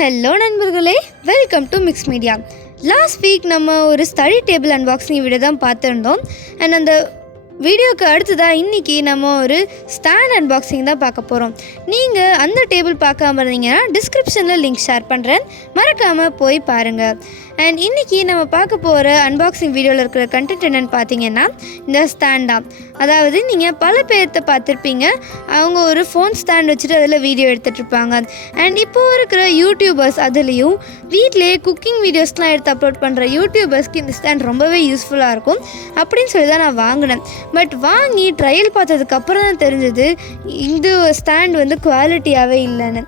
Hello நண்பர்களே, welcome to mix media. Last week நம்ம ஒரு ஸ்டடி டேபிள் அன்பாக்சிங் வீடியோ தான் பார்த்துருந்தோம். அண்ட் அந்த வீடியோக்கு அடுத்ததாக இன்றைக்கி நம்ம ஒரு ஸ்டாண்ட் அன்பாக்சிங் தான் பார்க்க போகிறோம். நீங்கள் அந்த டேபிள் பார்க்காம இருந்தீங்கன்னா டிஸ்கிரிப்ஷனில் லிங்க் ஷேர் பண்ணுறேன், மறக்காமல் போய் பாருங்கள். அண்ட் இன்றைக்கி நம்ம பார்க்க போகிற அன்பாக்சிங் வீடியோவில் இருக்கிற கண்டென்ட் என்னென்னு பார்த்தீங்கன்னா இந்த ஸ்டாண்டாக. அதாவது நீங்கள் பல பேர்த்த பார்த்துருப்பீங்க, அவங்க ஒரு ஃபோன் ஸ்டாண்ட் வச்சுட்டு அதில் வீடியோ எடுத்துகிட்ருப்பாங்க. அண்ட் இப்போது இருக்கிற யூடியூபர்ஸ், அதுலேயும் வீட்டிலே குக்கிங் வீடியோஸ்லாம் எடுத்து அப்லோட் பண்ணுற யூடியூபர்ஸ்க்கு இந்த ஸ்டாண்ட் ரொம்பவே யூஸ்ஃபுல்லாக இருக்கும் அப்படின்னு சொல்லி தான் நான் வாங்கினேன். பட் வாங்கி ட்ரையல் பார்த்ததுக்கப்புறம் தான் தெரிஞ்சது இந்த ஸ்டாண்ட் குவாலிட்டியாகவே இல்லைன்னு.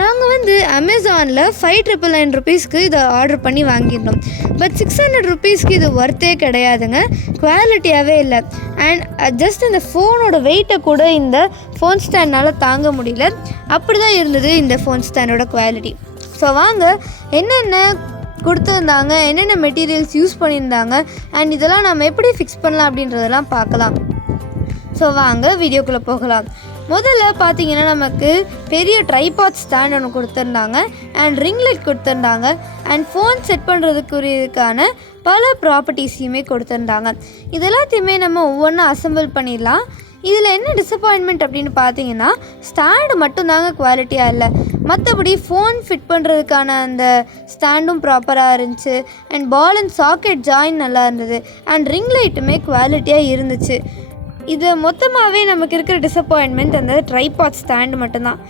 நாங்கள் அமேசானில் 599 ருபீஸ்க்கு இதை ஆர்டர் பண்ணி வாங்கியிருந்தோம். பட் 600 ருபீஸ்க்கு இது ஒர்த்தே கிடையாதுங்க, குவாலிட்டியாகவே இல்லை. அண்ட் ஜஸ்ட் இந்த ஃபோனோட வெயிட்டை கூட இந்த ஃபோன் ஸ்டாண்ட்னால் தாங்க முடியல, அப்படி தான் இருந்தது இந்த ஃபோன் ஸ்டாண்டோட குவாலிட்டி. ஸோ வாங்க என்னென்ன கொடுத்துருந்தாங்க, என்னென்ன மெட்டீரியல்ஸ் யூஸ் பண்ணியிருந்தாங்க, அண்ட் இதெல்லாம் நம்ம எப்படி ஃபிக்ஸ் பண்ணலாம் அப்படின்றதெல்லாம் பார்க்கலாம். ஸோ வாங்க வீடியோக்குள்ளே போகலாம். முதல்ல பார்த்தீங்கன்னா நமக்கு பெரிய ட்ரைபாட் ஸ்டாண்ட் ஒன்று கொடுத்துருந்தாங்க, அண்ட் ரிங் லைட் கொடுத்துருந்தாங்க, அண்ட் ஃபோன் செட் பண்ணுறதுக்குரியதுக்கான பல ப்ராப்பர்ட்டிஸையுமே கொடுத்துருந்தாங்க. இது எல்லாத்தையுமே நம்ம ஒவ்வொன்றா அசம்பிள் பண்ணிடலாம். இதில் என்ன டிசப்பாயின்மெண்ட் அப்படின்னு பார்த்தீங்கன்னா ஸ்டாண்டு மட்டும்தாங்க குவாலிட்டியாக இல்லை, மற்றபடி ஃபோன் ஃபிட் பண்ணுறதுக்கான அந்த ஸ்டாண்டும் ப்ராப்பராக இருந்துச்சு, and ball and socket join நல்லா இருந்தது, அண்ட் ரிங் லைட்டுமே குவாலிட்டியாக இருந்துச்சு. இது மொத்தமாகவே நமக்கு இருக்கிற டிசப்பாயின்மெண்ட் அந்த ட்ரைபாட் ஸ்டாண்டு மட்டும்தான்.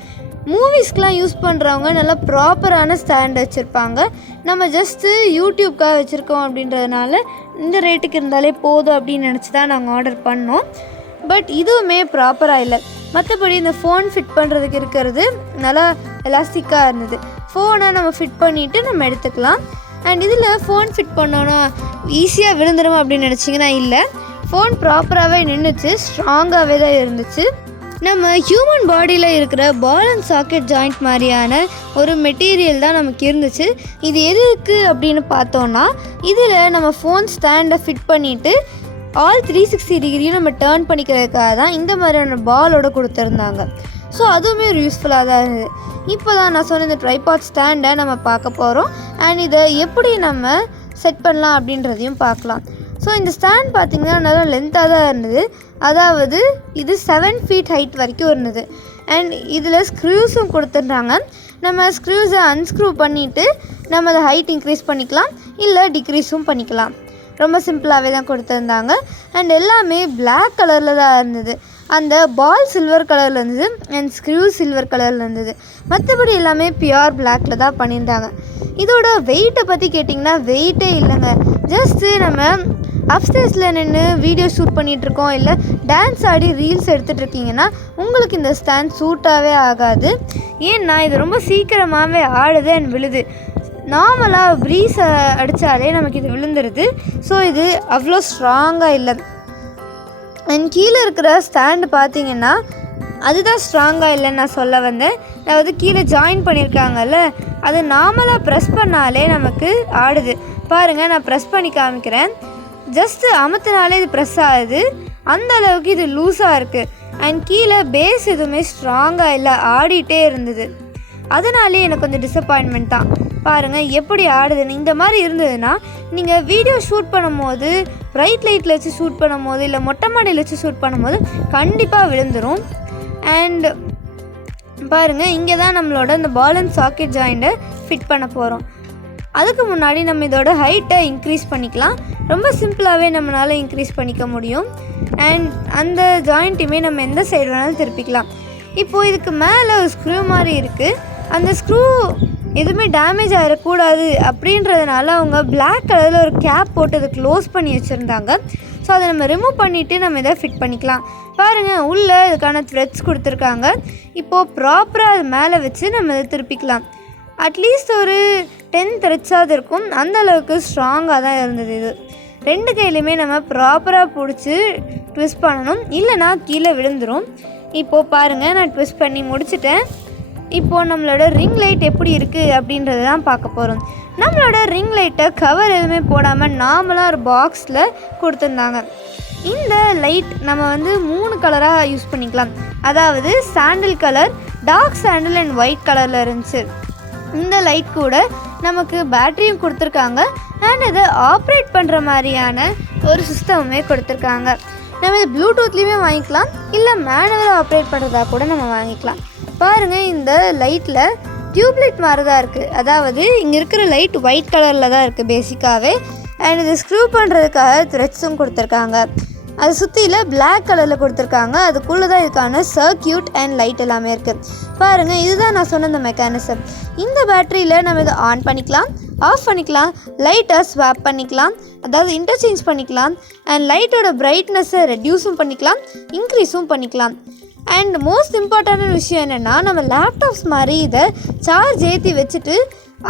மூவிஸ்க்கெலாம் யூஸ் பண்ணுறவங்க நல்லா ப்ராப்பரான ஸ்டாண்ட் வச்சுருப்பாங்க. நம்ம ஜஸ்ட்டு யூடியூப்காக வச்சுருக்கோம் அப்படின்றதுனால இந்த ரேட்டுக்கு இருந்தாலே போதும் அப்படின்னு நினச்சி தான் நாங்கள் ஆர்டர் பண்ணோம். பட் இதுவுமே ப்ராப்பராக இல்லை. மற்றபடி இந்த ஃபோன் ஃபிட் பண்ணுறதுக்கு இருக்கிறது நல்லா எலாஸ்டிக்காக இருந்தது. ஃபோனை நம்ம ஃபிட் பண்ணிவிட்டு நம்ம எடுத்துக்கலாம். அண்ட் இதில் ஃபோன் ஃபிட் பண்ணோன்னா ஈஸியாக விழுந்துடும் அப்படின்னு நினச்சிங்கன்னா இல்லை, ஃபோன் ப்ராப்பராகவே நின்றுச்சு, ஸ்ட்ராங்காகவே தான் இருந்துச்சு. நம்ம ஹியூமன் பாடியில் இருக்கிற பால் அண்ட் சாக்கெட் ஜாயிண்ட் மாதிரியான ஒரு மெட்டீரியல் தான் நமக்கு இருந்துச்சு. இது எதுக்கு அப்படின்னு பார்த்தோன்னா இதில் நம்ம ஃபோன் ஸ்டாண்டை ஃபிட் பண்ணிவிட்டு ஆல் 360 டிகிரியும் நம்ம டேர்ன் பண்ணிக்கிறதுக்காக தான் இந்த மாதிரியான பாலோடு கொடுத்துருந்தாங்க. ஸோ அதுவுமே ஒரு யூஸ்ஃபுல்லாக தான் இருந்தது. இப்போ தான் நான் சொன்ன இந்த ட்ரைபாட் ஸ்டாண்டை நம்ம பார்க்க போகிறோம், அண்ட் இதை எப்படி நம்ம செட் பண்ணலாம் அப்படின்றதையும் பார்க்கலாம். ஸோ இந்த ஸ்டாண்ட் பார்த்திங்கன்னா நல்லா லென்த்தாக தான் இருந்தது, அதாவது இது 7 ஃபீட் ஹைட் வரைக்கும் இருந்தது. அண்ட் இதில் ஸ்க்ரூஸும் கொடுத்துட்றாங்க. நம்ம ஸ்க்ரூஸை அன்ஸ்க்ரூ பண்ணிவிட்டு நம்ம அதை ஹைட் இன்க்ரீஸ் பண்ணிக்கலாம், இல்லை டிக்ரீஸும் பண்ணிக்கலாம். ரொம்ப சிம்பிளாகவே தான் கொடுத்துருந்தாங்க. அண்ட் எல்லாமே பிளாக் கலரில் தான் இருந்தது. அந்த பால் சில்வர் கலரில் இருந்தது, அண்ட் ஸ்க்ரூ சில்வர் கலரில் இருந்தது. மற்றபடி எல்லாமே பியூர் பிளாக்கில் தான் பண்ணியிருந்தாங்க. இதோட வெயிட்டை பற்றி கேட்டிங்கன்னா வெயிட்டே இல்லைங்க. ஜஸ்ட்டு நம்ம அப்ஸ்டேர்ஸில் நின்று வீடியோ ஷூட் பண்ணிகிட்ருக்கோம், இல்லை டான்ஸ் ஆடி ரீல்ஸ் எடுத்துகிட்ருக்கீங்கன்னா உங்களுக்கு இந்த ஸ்டாண்ட் சூட்டாகவே ஆகாது. ஏன்னா இது ரொம்ப சீக்கிரமாகவே ஆடுது அண்ட் விழுது. நார்மலாக ப்ரீஸ் அடித்தாலே நமக்கு இது விழுந்துருது. ஸோ இது அவ்வளோ ஸ்ட்ராங்காக இல்லை. அண்ட் கீழே இருக்கிற ஸ்டாண்டு பார்த்திங்கன்னா அதுதான் ஸ்ட்ராங்காக இல்லைன்னு நான் சொல்ல வந்தேன். அதாவது கீழே ஜாயின் பண்ணியிருக்காங்கல்ல, அது நார்மலாக ப்ரெஸ் பண்ணாலே நமக்கு ஆடுது. பாருங்கள், நான் ப்ரெஸ் பண்ணி காமிக்கிறேன். ஜஸ்ட்டு அமுத்தினாலே இது ப்ரெஸ் ஆகுது, அந்த அளவுக்கு இது லூஸாக இருக்குது. அண்ட் கீழே பேஸ் எதுவுமே ஸ்ட்ராங்காக இல்லை, ஆடிட்டே இருந்தது. அதனாலே எனக்கு கொஞ்சம் டிசப்பாயின்மெண்ட் தான். பாருங்கள் எப்படி ஆடுதுன்னு. இந்த மாதிரி இருந்ததுன்னா நீங்கள் வீடியோ ஷூட் பண்ணும் போது ப்ரைட் லைட்டில் வச்சு ஷூட் பண்ணும் போது, இல்லை மொட்டை மாடியில் வச்சு ஷூட் பண்ணும்போது கண்டிப்பாக விழுந்துடும். அண்ட் பாருங்கள், இங்கே தான் நம்மளோட இந்த பால் அண்ட் சாக்கெட் ஜாயிண்ட்டை ஃபிட் பண்ண போகிறோம். அதுக்கு முன்னாடி நம்ம இதோட ஹைட்டை இன்க்ரீஸ் பண்ணிக்கலாம். ரொம்ப சிம்பிளாகவே நம்மளால் இன்க்ரீஸ் பண்ணிக்க முடியும். அண்ட் அந்த ஜாயிண்ட்டுமே நம்ம எந்த சைடு வேணாலும் திருப்பிக்கலாம். இப்போது இதுக்கு மேலே ஒரு ஸ்க்ரூ மாதிரி இருக்குது. அந்த ஸ்க்ரூ எதுவுமே டேமேஜ் ஆகிடக்கூடாது அப்படின்றதுனால அவங்க பிளாக் கலரில் ஒரு கேப் போட்டு அதை க்ளோஸ் பண்ணி வச்சுருந்தாங்க. ஸோ அதை நம்ம ரிமூவ் பண்ணிவிட்டு நம்ம இதை ஃபிட் பண்ணிக்கலாம். பாருங்கள், உள்ளே இதுக்கான த்ரெட்ஸ் கொடுத்துருக்காங்க. இப்போது ப்ராப்பராக அது மேலே வச்சு நம்ம இதை திருப்பிக்கலாம். அட்லீஸ்ட் ஒரு 10 த்ரெட்ஸாவது இருக்கும், அந்த அளவுக்கு ஸ்ட்ராங்காக தான் இருந்தது. இது 2 கையிலையுமே நம்ம ப்ராப்பராக பிடிச்சி ட்விஸ்ட் பண்ணணும், இல்லைனா கீழே விழுந்துடும். இப்போது பாருங்கள், நான் ட்விஸ்ட் பண்ணி முடிச்சிட்டேன். இப்போது நம்மளோட ரிங் லைட் எப்படி இருக்குது அப்படின்றது தான் பார்க்க போகிறோம். நம்மளோட ரிங் லைட்டை கவர் எதுவுமே போடாமல் நார்மலாக ஒரு பாக்ஸில் கொடுத்துருந்தாங்க. இந்த லைட் நம்ம 3 கலராக யூஸ் பண்ணிக்கலாம். அதாவது sandal colour, dark sandal and white கலரில் இருந்துச்சு. இந்த லைட் கூட நமக்கு பேட்டரியும் கொடுத்துருக்காங்க அண்ட் இதை ஆப்ரேட் பண்ணுற மாதிரியான ஒரு சிஸ்டமுமே கொடுத்துருக்காங்க. நம்ம இது ப்ளூடூத்லேயுமே வாங்கிக்கலாம், இல்லை மேனுவலாக ஆப்ரேட் பண்ணுறதா கூட நம்ம வாங்கிக்கலாம். பாருங்கள், இந்த லைட்டில் டியூப்லைட் மாதிரி தான் இருக்குது. அதாவது இங்கே இருக்கிற லைட் ஒயிட் கலரில் தான் இருக்குது பேசிக்காகவே. அண்ட் இது ஸ்க்ரூ பண்ணுறதுக்காக த்ரெட்ஸும் கொடுத்துருக்காங்க. அது சுற்றியில் பிளாக் கலரில் கொடுத்துருக்காங்க. அதுக்குள்ளே தான் இதுக்கான சர்க்கியூட் அண்ட் லைட் எல்லாமே இருக்குது. பாருங்கள், இதுதான் நான் சொன்ன இந்த மெக்கானிசம். இந்த பேட்டரியில் நம்ம இதை ஆன் பண்ணிக்கலாம், ஆஃப் பண்ணிக்கலாம், லைட்டை ஸ்வாப் பண்ணிக்கலாம், அதாவது இன்டர்சேஞ்ச் பண்ணிக்கலாம். அண்ட் லைட்டோட பிரைட்னஸை ரெடியூஸும் பண்ணிக்கலாம், இன்க்ரீஸும் பண்ணிக்கலாம். அண்ட் மோஸ்ட் இம்பார்ட்டண்டான விஷயம் என்னென்னா, நம்ம லேப்டாப்ஸ் மாதிரி இதை சார்ஜ் ஏற்றி வச்சுட்டு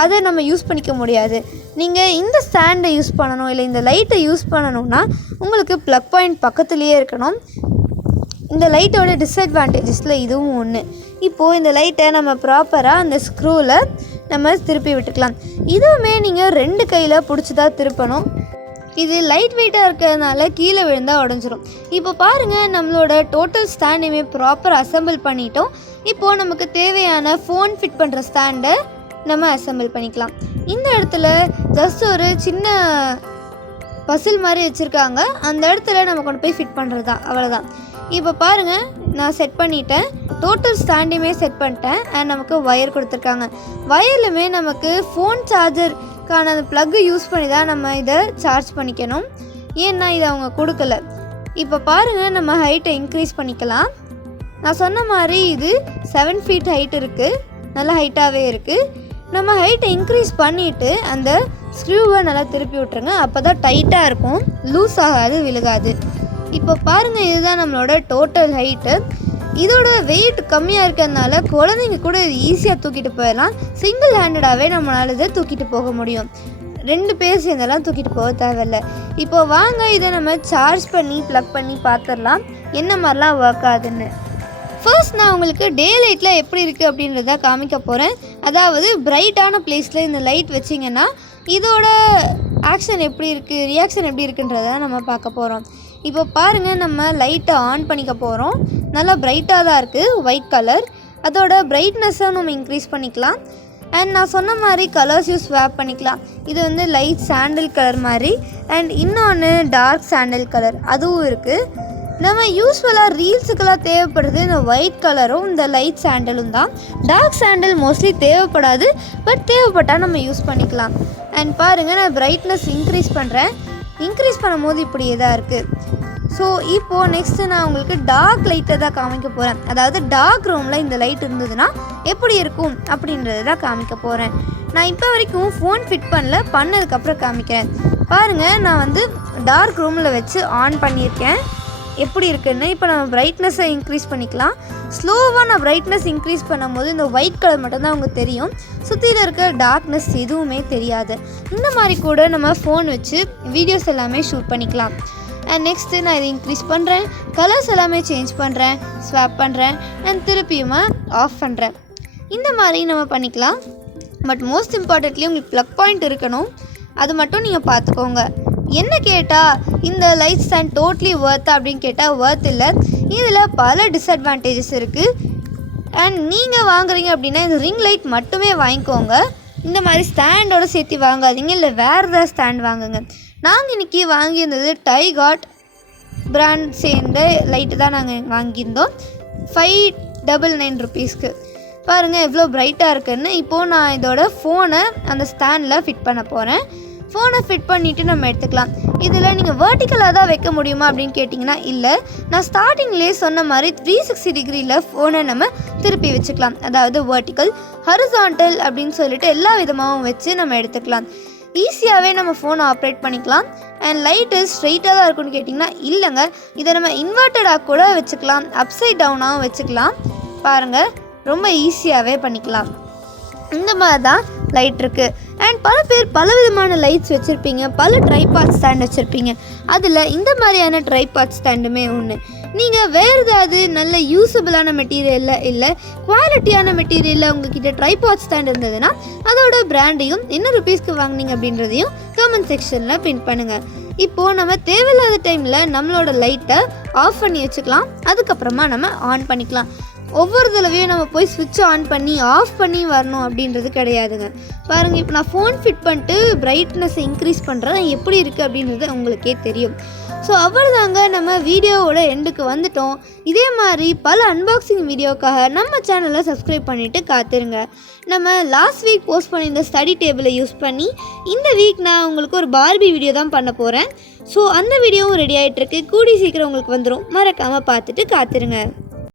அதை நம்ம யூஸ் பண்ணிக்க முடியாது. நீங்கள் இந்த ஸ்டாண்டை யூஸ் பண்ணணும், இல்லை இந்த லைட்டை யூஸ் பண்ணணுன்னா உங்களுக்கு ப்ளக் பாயிண்ட் பக்கத்துலேயே இருக்கணும். இந்த லைட்டோட டிஸ்அட்வான்டேஜஸில் இதுவும் ஒன்று. இப்போது இந்த லைட்டை நம்ம ப்ராப்பராக அந்த ஸ்க்ரூவில் நம்ம திருப்பி விட்டுக்கலாம். இதுவுமே நீங்கள் 2 கையில் பிடிச்சி தான் திருப்பணும். இது லைட் வெயிட்டாக இருக்கிறதுனால கீழே விழுந்தால் உடஞ்சிரும். இப்போ பாருங்கள், நம்மளோட டோட்டல் ஸ்டாண்டையுமே ப்ராப்பர் அசம்பிள் பண்ணிட்டோம். இப்போது நமக்கு தேவையான ஃபோன் ஃபிட் பண்ணுற ஸ்டாண்டை நம்ம அசம்பிள் பண்ணிக்கலாம். இந்த இடத்துல ஜஸ்ட் ஒரு சின்ன பசில் மாதிரி வச்சுருக்காங்க, அந்த இடத்துல நம்ம கொண்டு போய் ஃபிட் பண்ணுறது தான், அவ்வளோதான். இப்போ பாருங்கள், நான் செட் பண்ணிட்டேன், டோட்டல் ஸ்டாண்டையுமே செட் பண்ணிட்டேன். அண்ட் நமக்கு ஒயர் கொடுத்துருக்காங்க. ஒயர்லுமே நமக்கு ஃபோன் சார்ஜருக்கான அந்த ப்ளக்கு யூஸ் பண்ணி தான் நம்ம இதை சார்ஜ் பண்ணிக்கணும். ஏன்னா இதை அவங்க கொடுக்கல. இப்போ பாருங்கள், நம்ம ஹைட்டை இன்க்ரீஸ் பண்ணிக்கலாம். நான் சொன்ன மாதிரி இது 7 feet ஹைட் இருக்குது, நல்ல ஹைட்டாகவே இருக்குது. நம்ம ஹைட்டை இன்க்ரீஸ் பண்ணிவிட்டு அந்த ஸ்க்ரூவை நல்லா திருப்பி விட்டுருங்க. அப்போ தான் டைட்டாக இருக்கும், லூஸ் ஆகாது, விழுகாது. இப்போ பாருங்கள், இதுதான் நம்மளோட டோட்டல் ஹைட்டு. இதோட வெயிட் கம்மியாக இருக்கிறதுனால குழந்தைங்க கூட இது ஈஸியாக தூக்கிட்டு போயிடலாம். சிங்கிள் ஹேண்டடாகவே நம்மளால் இதை தூக்கிட்டு போக முடியும். 2 பேர் சேர்ந்தெல்லாம் தூக்கிட்டு போக தேவையில்லை. இப்போ வாங்க, இதை நம்ம சார்ஜ் பண்ணி ப்ளக் பண்ணி பார்த்துடலாம் என்ன மாதிரிலாம் ஒர்க் ஆகுதுன்னு. ஃபர்ஸ்ட் நான் உங்களுக்கு டே லைட்டில் எப்படி இருக்குது அப்படின்றத காமிக்க போகிறேன். அதாவது பிரைட்டான பிளேஸில் இந்த லைட் வச்சிங்கன்னா இதோட ஆக்ஷன் எப்படி இருக்குது, ரியாக்ஷன் எப்படி இருக்குன்றத நம்ம பார்க்க போகிறோம். இப்போ பாருங்கள், நம்ம லைட்டை ஆன் பண்ணிக்க போகிறோம். நல்லா பிரைட்டாக தான் இருக்குது, ஒயிட் கலர். அதோட பிரைட்னஸை நம்ம இன்க்ரீஸ் பண்ணிக்கலாம். அண்ட் நான் சொன்ன மாதிரி கலர்ஸையும் ஸ்வாப் பண்ணிக்கலாம். இது வந்து லைட் சாண்டில் கலர் மாதிரி, அண்ட் இன்னொன்று டார்க் சாண்டில் கலர் அதுவும் இருக்குது. நம்ம யூஸ்வலாக ரீல்ஸுக்கெல்லாம் தேவைப்படுறது இந்த ஒயிட் கலரும் இந்த லைட் சாண்டலும் தான். டார்க் சாண்டல் மோஸ்ட்லி தேவைப்படாது, பட் தேவைப்பட்டால் நம்ம யூஸ் பண்ணிக்கலாம். அண்ட் பாருங்கள், நான் பிரைட்னஸ் இன்க்ரீஸ் பண்ணுறேன். இன்க்ரீஸ் பண்ணும்போது இப்படியே தான் இருக்குது. ஸோ இப்போது நெக்ஸ்ட்டு நான் உங்களுக்கு டார்க் லைட்டை தான் காமிக்க போகிறேன். அதாவது டார்க் ரூமில் இந்த லைட் இருந்ததுன்னா எப்படி இருக்கும் அப்படின்றது தான் காமிக்க போகிறேன். நான் இப்போ வரைக்கும் ஃபோன் ஃபிட் பண்ணதுக்கப்புறம் காமிக்கிறேன். பாருங்கள், நான் வந்து டார்க் ரூமில் வச்சு ஆன் பண்ணியிருக்கேன். எப்படி இருக்குன்னு இப்போ நம்ம பிரைட்னஸை இன்க்ரீஸ் பண்ணிக்கலாம். ஸ்லோவாக நான் பிரைட்னஸ் இன்க்ரீஸ் பண்ணும்போது இந்த ஒயிட் கலர் மட்டும்தான் உங்களுக்கு தெரியும், சுற்றியில் இருக்க டார்க்னஸ் எதுவுமே தெரியாது. இந்த மாதிரி கூட நம்ம ஃபோன் வச்சு வீடியோஸ் எல்லாமே ஷூட் பண்ணிக்கலாம். அண்ட் நெக்ஸ்ட்டு நான் இதை இன்க்ரீஸ் பண்ணுறேன், கலர்ஸ் எல்லாமே சேஞ்ச் பண்ணுறேன், ஸ்வாப் பண்ணுறேன், அண்ட் திருப்பியுமா ஆஃப் பண்ணுறேன். இந்த மாதிரி நம்ம பண்ணிக்கலாம். பட் மோஸ்ட் இம்பார்ட்டன்ட்லி உங்களுக்கு ப்ளக் பாயிண்ட் இருக்கணும், அது மட்டும் நீங்கள் பார்த்துக்கோங்க. என்ன கேட்டால் இந்த லைட் ஸ்டாண்ட் டோட்லி ஒர்த்தா அப்படின்னு கேட்டால் ஒர்த் இல்லை. இதில் பல டிஸ்அட்வான்டேஜஸ் இருக்குது. அண்ட் நீங்கள் வாங்குறீங்க அப்படின்னா இந்த ரிங் லைட் மட்டுமே வாங்கிக்கோங்க. இந்த மாதிரி ஸ்டாண்டோடு சேர்த்து வாங்காதீங்க, இல்லை வேறு ஏதாவது ஸ்டாண்ட் வாங்குங்க. நாங்கள் இன்றைக்கி வாங்கியிருந்தது டைகாட் பிராண்ட் சேர்ந்த லைட்டு தான் நாங்கள் வாங்கியிருந்தோம். 599 rupeesக்கு. பாருங்கள் எவ்வளோ பிரைட்டாக இருக்குதுன்னு. இப்போது நான் இதோட ஃபோனை அந்த ஸ்டாண்டில் ஃபிட் பண்ண போகிறேன். ஃபோனை ஃபிட் பண்ணிவிட்டு நம்ம எடுத்துக்கலாம். இதில் நீங்கள் வெர்டிக்கலாக தான் வைக்க முடியுமா அப்படின்னு கேட்டிங்கன்னா இல்லை. நான் ஸ்டார்டிங்லேயே சொன்ன மாதிரி 360 degreeயில் ஃபோனை நம்ம திருப்பி வச்சுக்கலாம். அதாவது வெர்டிக்கல், ஹரிசாண்டல் அப்படின்னு சொல்லிட்டு எல்லா விதமாகவும் வச்சு நம்ம எடுத்துக்கலாம். ஈஸியாகவே நம்ம ஃபோனை ஆப்ரேட் பண்ணிக்கலாம். அண்ட் லைட்டு ஸ்ட்ரெயிட்டாக தான் இருக்குன்னு கேட்டிங்கன்னா இல்லைங்க, இதை நம்ம இன்வெர்ட்டடாக கூட வச்சுக்கலாம், அப்சைட் டவுனாகவும் வச்சுக்கலாம். பாருங்கள், ரொம்ப ஈஸியாகவே பண்ணிக்கலாம். இந்த மாதிரி தான் லைட் இருக்குது. அண்ட் பல பேர் பல விதமான லைட்ஸ் வச்சுருப்பீங்க, பல ட்ரைபாட் ஸ்டாண்ட் வச்சுருப்பீங்க. அதில் இந்த மாதிரியான ட்ரைபாட் ஸ்டாண்டுமே ஒன்று. நீங்கள் வேறு ஏதாவது நல்ல யூஸபிளான மெட்டீரியலில் இல்லை குவாலிட்டியான மெட்டீரியலில் உங்கள்கிட்ட ட்ரைபாட் ஸ்டாண்ட் இருந்ததுன்னா அதோட பிராண்டையும் என்ன ருபீஸ்க்கு வாங்கினீங்க அப்படின்றதையும் கமெண்ட் செக்ஷனில் பின் பண்ணுங்கள். இப்போது நம்ம தேவையில்லாத டைமில் நம்மளோட லைட்டை ஆஃப் பண்ணி வச்சுக்கலாம், அதுக்கப்புறமா நம்ம ஆன் பண்ணிக்கலாம். ஒவ்வொரு தடவையும் நம்ம போய் ஸ்விட்ச் ஆன் பண்ணி ஆஃப் பண்ணி வரணும் அப்படின்றது கிடையாதுங்க. பாருங்கள், இப்போ நான் ஃபோன் ஃபிட் பண்ணிட்டு பிரைட்னஸ் இன்க்ரீஸ் பண்ணுறேன் எப்படி இருக்குது அப்படின்றது உங்களுக்கே தெரியும். ஸோ அவ்வளோதாங்க, நம்ம வீடியோவோட எண்டுக்கு வந்துட்டோம். இதே மாதிரி பல அன்பாக்சிங் வீடியோக்காக நம்ம சேனலை சப்ஸ்கிரைப் பண்ணிவிட்டு காத்துருங்க. நம்ம லாஸ்ட் வீக் போஸ்ட் பண்ணியிருந்த ஸ்டடி டேபிளை யூஸ் பண்ணி இந்த வீக் நான் உங்களுக்கு ஒரு பார்பி வீடியோ தான் பண்ண போகிறேன். ஸோ அந்த வீடியோவும் ரெடி ஆகிட்டுருக்கு, கூடி சீக்கிரம் உங்களுக்கு வந்துடும். மறக்காமல் பார்த்துட்டு காத்துருங்க.